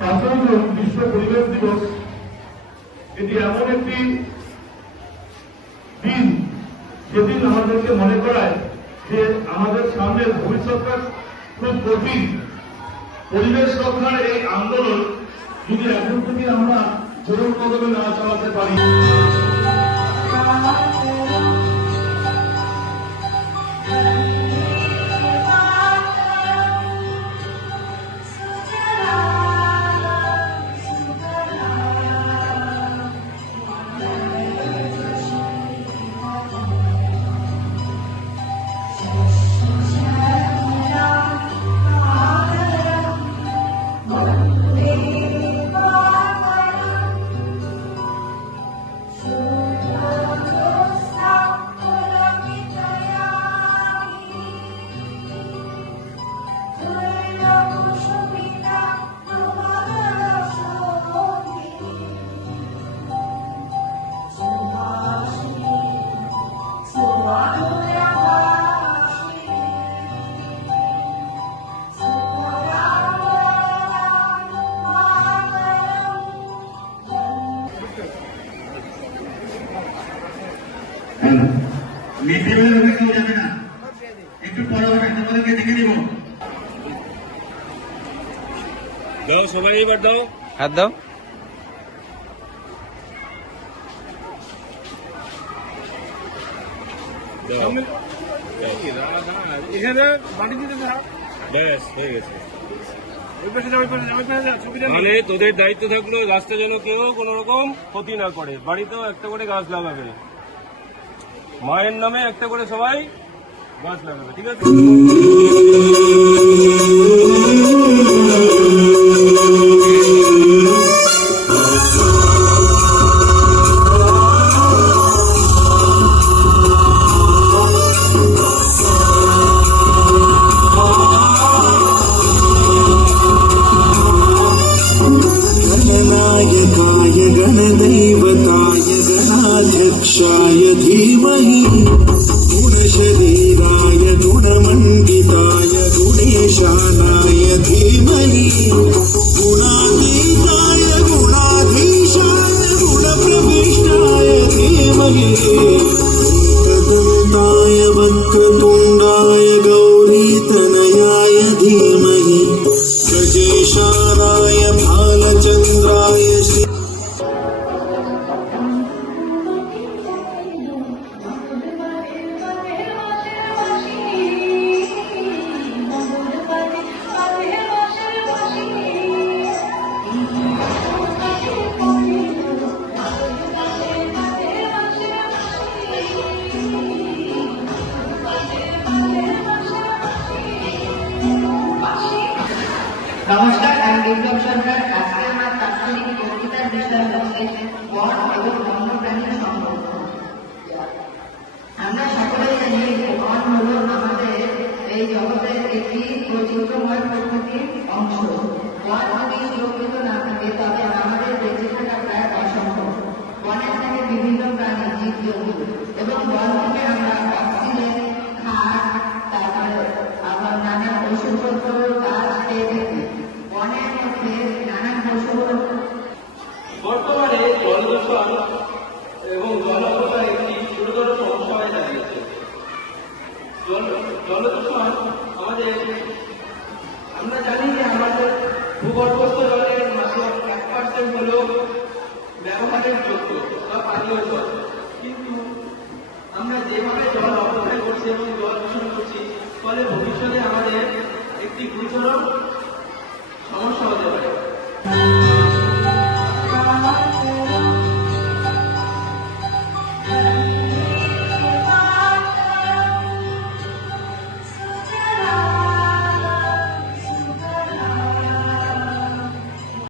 5ই June বিশ্ব পরিবেশ দিবস এটি এমন একটি দিন যেদিন আমাদেরকে মনে করায় যে আমাদের সামনের ভবিষ্যৎটা খুব কঠিন। পরিবেশ রক্ষার এই আন্দোলন যদি এখন থেকে আমরা জোর কদমে না চালাতে পারি, মিটিংয়ের কেউ যাবে না, একটু পরে আপনাদেরকে দেখে নিব। দাও সবাই এবার দাও, হাত দাও। এখানে বাড়ি দিতে ব্যাস হয়ে গেছে। মানে তোদের দায়িত্ব থাকলো গাছটা যেন কেউ কোন রকম ক্ষতি না করে। বাড়িতেও একটা করে গাছ লাগাবে, মায়ের নামে একটা করে সবাই গাছ লাগাবে, ঠিক আছে? गणनायकाय गणदैवताय गणाध्यक्षाय धीमहि गुणशरीराय गुणमण्डिताय गुणेशानाय धीमहि गुणातीताय गुणाधीशाय गुणप्रविष्टाय धीमहि एकदन्ताय वक्रतुण्डाय गौरीतनयाय धीमहि गजेशानाय भालचन्द्राय श्री নমস্কার, আমি বিপ্লব সরকার। আজকে আমার তাৎক্ষণিক বক্তৃতার বিষয় হচ্ছে বন এবং বন্যপ্রাণীর সংরক্ষণ। আমরা সকলে জানি যে বন হল আমাদের এই জগতের একটি বৈচিত্র্যময় প্রকৃতির অংশ। বন যদি সুরক্ষিত না থাকে তবে আমাদের বেঁচে থাকা প্রায় অসম্ভব। বনে থাকে বিভিন্ন প্রাণী, জীবজন্তু এবং বন